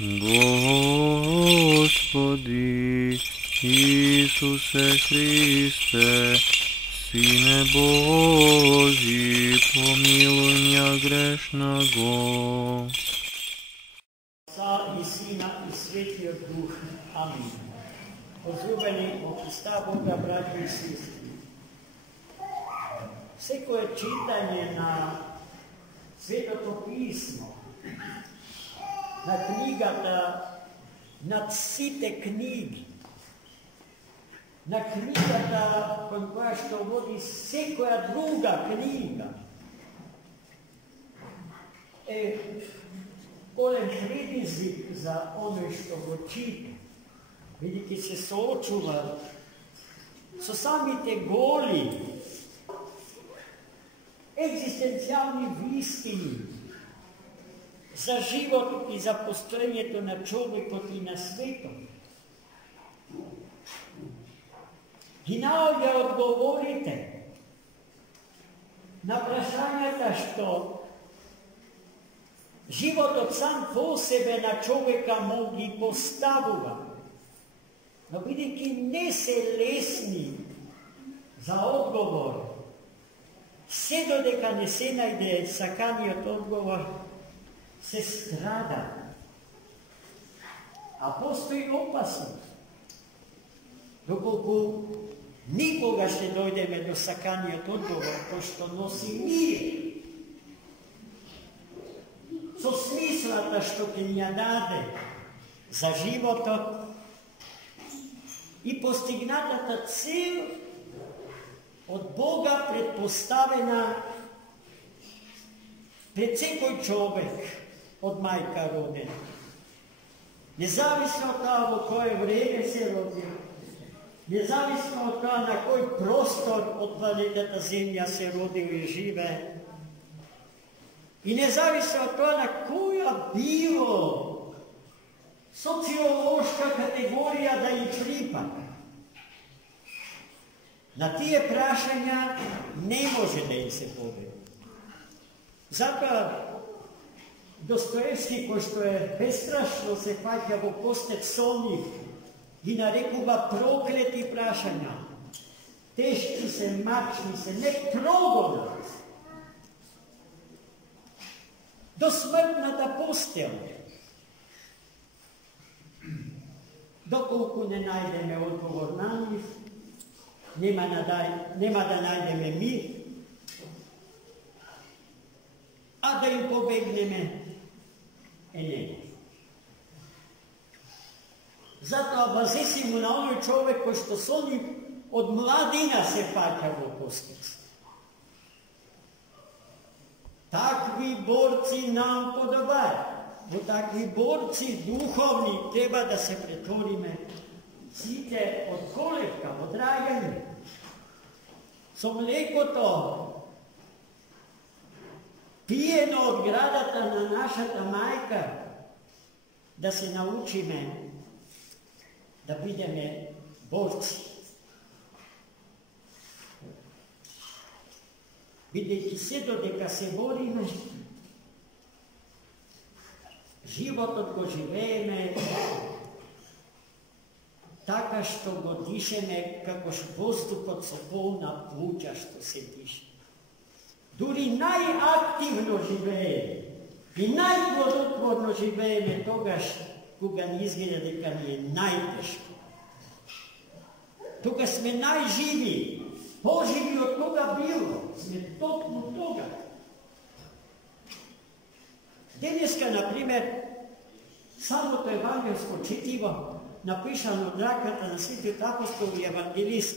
Господи Исусе Христе, Сине Божий, помилуй меня грешного. Отца и Сина и Святия Духа. Аминь. Возлюбени во Христа Бога, братья и сестри, всекое читание на Светото Писмо, на книгата, над сите книги, на книгата кон која што води секоја друга книга, е голем предизвик за оној што го чита, бидејќи се соочува со самите голи екзистенцијални вистини за животот и за постоењето на човекот и на светот. Ги наоѓа одговорите на прашањата што животот сам по себе на човека му ги поставува, но бидејќи не се лесни за одговор, се додека не се најде саканиот одговор, се страда. А постои опасност. Доколку никогаш не дојдеме до саканиот одговор, кој што носи мир, со смислата што ќе ни ја даде за животот и постигнатата цел од Бога предпоставена пред секој човек од мајка родена. Независно од тоа во кое време се роди, независно од тоа на кој простор од планетата Земја се родил и живее, и независно од тоа на која било социолошка категорија да им припада. На тие прашања не може да им се победи. Затоа Достоевски, кој што е бестрашно се фаќа во костет со нив, ги нарекува проклети прашања. Тешки се, мачни се, не прогонат. До смртната постел. Доколку не најдеме одговор на нив, нема да најдеме мир, а да им побегнеме е не. Затоа базеси му на оној човек кој што со нив од младина се фаќа во костец. Такви борци нам подобаат. Во такви борци духовни треба да се претвориме сите од колевка, од раѓање. Со млекото пиено од градата на нашата мајка, да се научиме да бидеме борци. Бидејќи се додека се бориме, животот го живееме така што го дишеме како воздухот со полна плуќа што се дише. Дури најактивно живееме и најплодотворно живееме тогаш кога ни изгледа дека ни е најтешко. Тога сме најживи, поживи од кога било, сме токму тога. Денеска, например, самото евангелско четиво, напишано од раката на светиот апостол и евангелист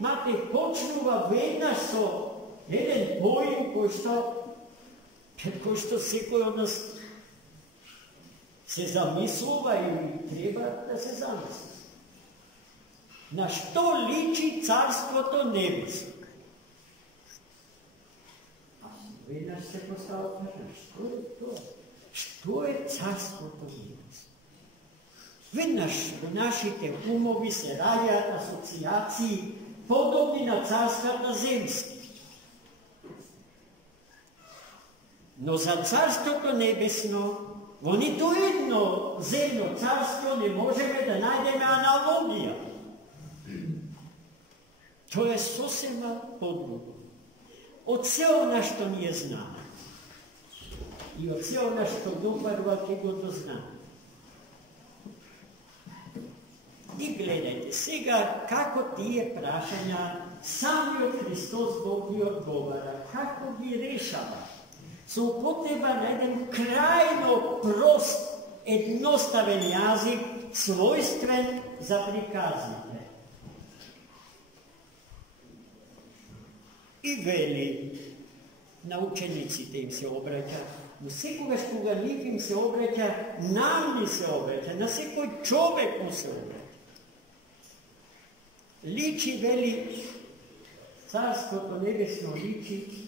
Матеј, почнува веднаш со еден поим кој што секој од нас се замислува и треба да се замисли. На што личи Царството Небесно? Веднаш се постава прашање, што е тоа? Што е Царството Небесно? Веднаш во нашите умови се раѓаат асоциации подобни на царствата земски. Но за Царството Небесно Во нито едно земно царство не можеме да најдеме аналогија. Тоа е сосема подруго. Од се она што ние знаеме и од се она што допарува ќе го дознаме. И гледајте сега како тие прашања самиот Христос Бог ги одговара, како ги решава. Со употреба на еден крајно прост, едноставен јазик, својствен за приказите. И вели, на учениците им се обраќа, но секогаш кога нив им се обраќа, нам ни се обраќа, на секој човек му се обраќа. Личи, вели, царското небесно личи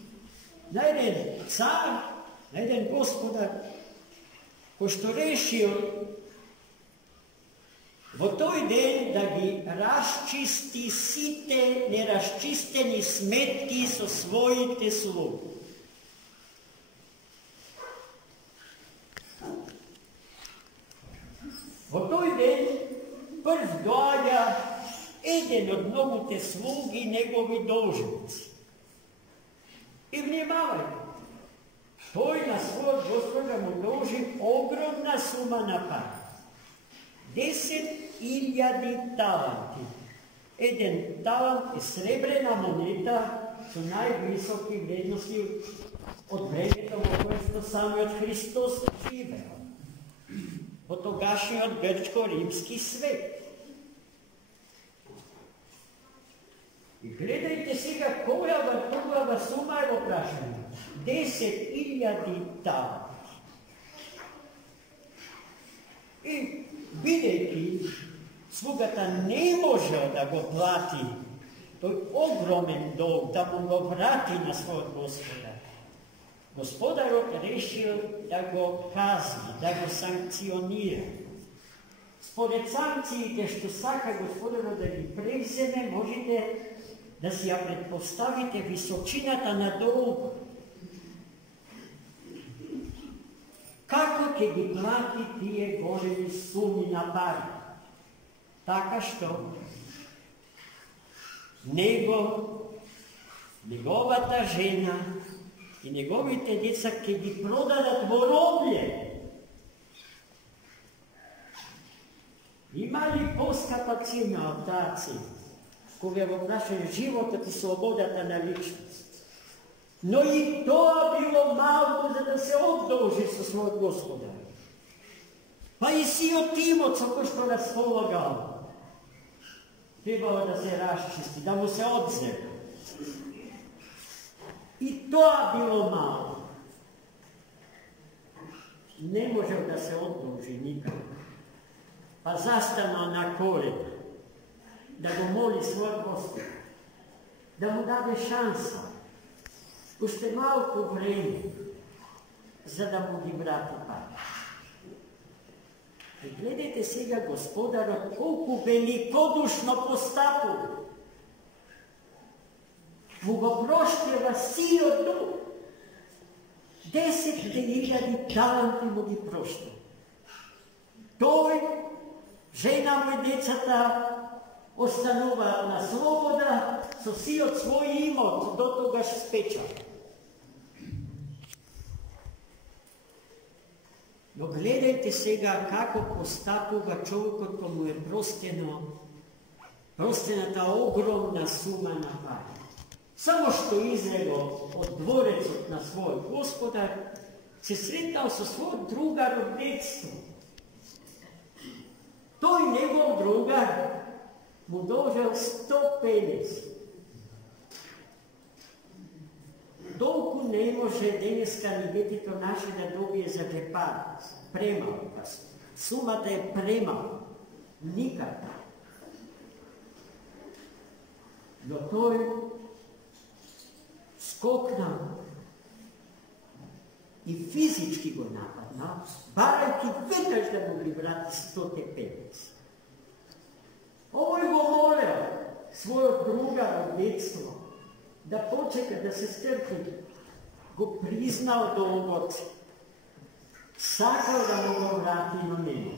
на еден цар, на еден господар, кој што решил во тој ден да ги расчисти сите нерасчистени сметки со своите слуги. Во тој ден прв доаѓа еден од многуте слуги негови должници. И внимавајте, тој на својот господар му должи огромна сума на пари. 10.000 таланти. Еден талант е сребрена монета со највисоки вредности од времето во кое што самиот Христос живеел. Во тогашниот грчко-римски свет. И гледајте сега која тогава сума е во прашање. 10.000 таланти. И бидејќи слугата не можел да го плати тој огромен долг, да му го врати на својот господар, господарот решил да го казни, да го санкционира. Според санкциите што сака господарот да ги преземе, можете да си ја предпоставите височината на долг. Како ќе ги плати тие големи суми на пари? Така што неговата жена и неговите деца ќе ги продадат во роблje. Има ли поскапа цена од таа цена? Кога во прашање животот и слободата на личност. Но и тоа било малко за да се одолжи со својот господар. Па и сиот имот со кој што располагал требало да се расчисти, да му се одземе. И тоа било мало. Не можел да се одолжи никако. Па застанал на колена да го моли својот Господ, да му даде шанса, уште малку време, за да му ги врати пари. И гледайте сега господарот колку великодушно постапува. Му го проштева сиот дух. 10.000 таланти му ги проштева. Тој, жена му и децата остануваат на слобода со сиот свој имот, до тогаш спечал. Но гледајте сега како постапува човекот кој му е простената огромна сума на пари. Само што излегол од дворецот на својот господар, се сретнал со својот другар од детство. Тој негов другар му должел 150. Толку не може денеска ни детето наше да добие за джепараc. Премалка. Сумата е премалка. Никако. Но тој скокнал и физички го нападнал, барајќи веднаш да му ги врати 150. Овој го молел својот другар од детство да почека, да се стрпи, го признал долгот sakao da mu ga vrati, no nema.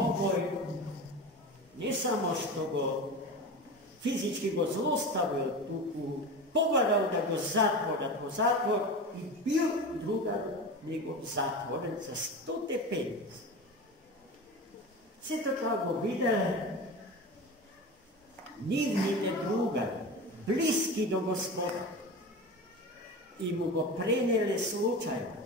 Ovo je ne samo što go fizički go zlostavio, povarao da go zatvora po zatvor i bio druga nego zatvoren za 150. Sve to kao go videle, nivnite druga, bliski do Gospoda i mu go prenijeli slučajno.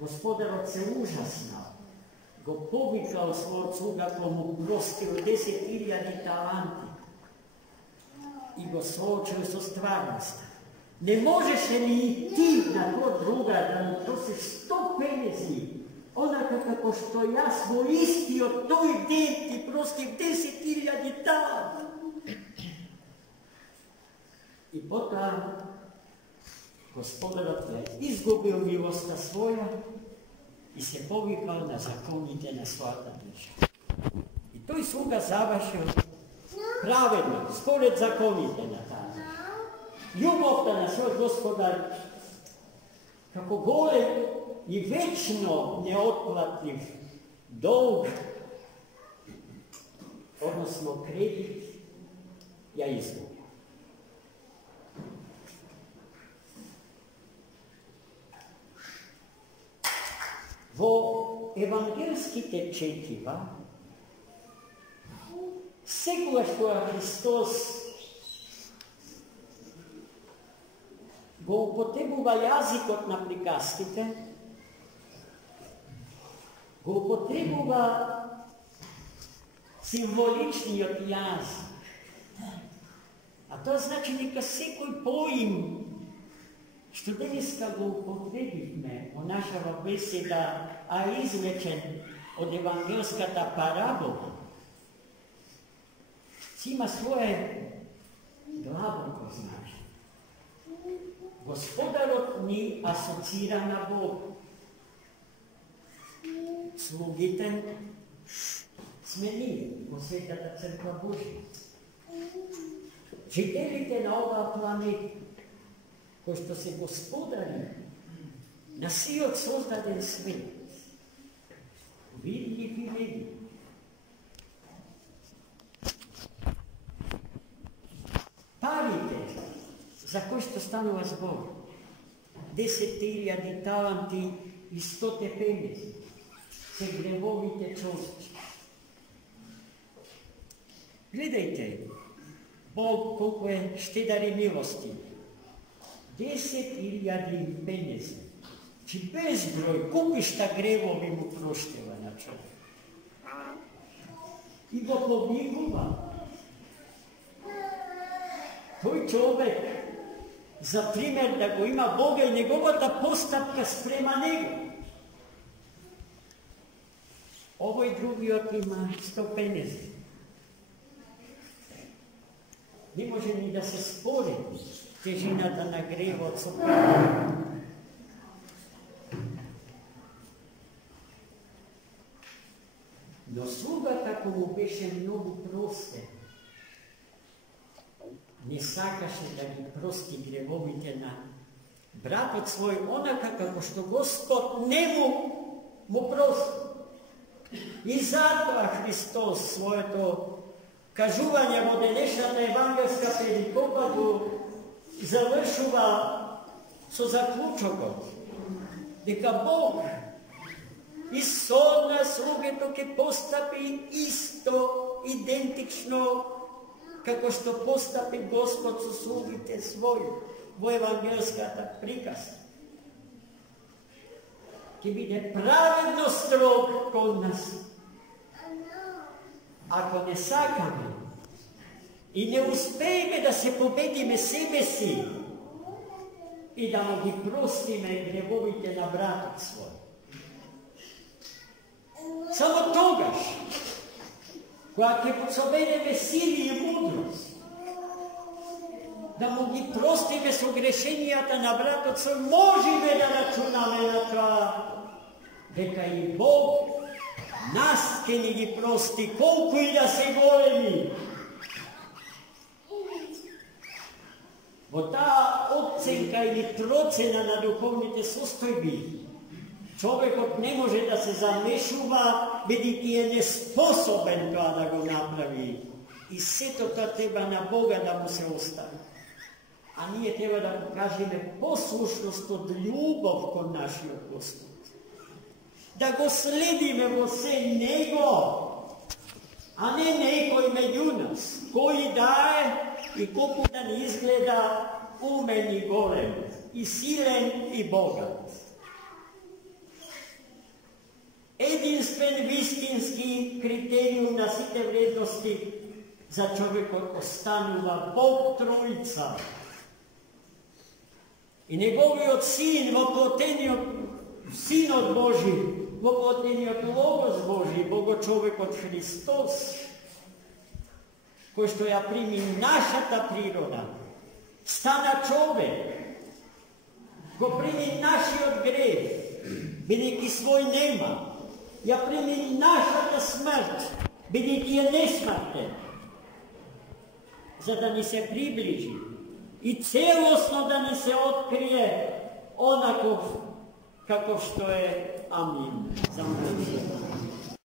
Gospodar se užasnao, go povikao svoj sluga ko mu prostio 10.000 talanti i go suočio sa stvarnosti. Ne možeš ni ti na to druga da mu prosiš 100 penezi, onaka kako što ja smo isti od toj den ti prostim 10.000 talanti. I potom Gospodar je izgubio milosta svoja i se povikao na zakonite na svata duša. I to je sluga završio pravedno, spored zakonite na tada. Ljubovta na svoj Gospodar, kako gore i večno neotplativ dolg, odnosno kredit, ja izgubio. Во евангелските четива, секогаш кога Христос го употребува јазикот на приказките, го употребува символичниот јазик. А тоа значи дека секој поим što dneska go upotrebime u našava beseda, a izrečen od evangelskata parabola, ima svoje glaboko značenje. Gospodarot ni asocira na Boga. Slugite sme mi, ko Svetата Crkva Božja. Žitelite na ova planeta, ko što se Gospodari na svi od sozdaden svet, vidljiv i nevidljiv. Parite za koje što stanova zbog, 10.000 talanti i 100 penezi, se grevovite čovječe. Gledajte, Bog koliko je štedar i milosti. 10.000 penezi. Či bezbroj, kupiš ta grevovi mu prošteva na čovjek. I go pobjegova. Tvoj čovjek, za primjer da go ima Boga i njegovata postapka sprema njega. Ovoj drugi ima 100 penezi. Ne može ni da se sporedi težina da nagreva od soprana. No sluga kako mu beše mnogo proste, ne sakaše da gi prosti grevovite na bratot svoj onaka kako što Gospod njemu mu prosti. I zato Hristos svoje to kažuvanje modenešana evangelska perikopa završuva so zaključokom, neka Bog iz sodna sluge toke postapi isto, identično, kako što postapi Gospod su slugite svoju, vo evangelskata prikaz. Ki bide pravedno strog kod nas. Ako ne sakame i ne uspejme da se pobedime sebe si i da mu gi prostime grevovite na bratot svoj. Samo togaš, koja ke posobedeme sili i mudrost, da mu gi prostime su grešenijata na bratot svoj, možeme da računame na to, дека и Бог нас ке ни ги прости, колко и да се големи. Во таа оценка или процена на духовните состојби, човекот не може да се замешува, бидејќи е неспособен тоа да го направи. И сето тоа треба на Бога да му се остави. А ние треба да покажеме послушност од љубов кон нашиот Господ. Да го следиме во се Него, а не некој меѓу нас, кој да е и колку да ни изгледа умен и голем, и силен и богат. Единствен вистински критериум на сите вредности за човекот останува Бог Тројца. И Неговиот Син во плотениот Синот Божи, во плотениот Логос Божи, Богочовекот Христос, кој што ја прими нашата природа, стана човек, го прими нашиот грех, бидејќи свој нема, ја прими нашата смрт, бидејќи е несмртен, за да ни се приближи и целосно да ни се открие онаков каков што е. Амин.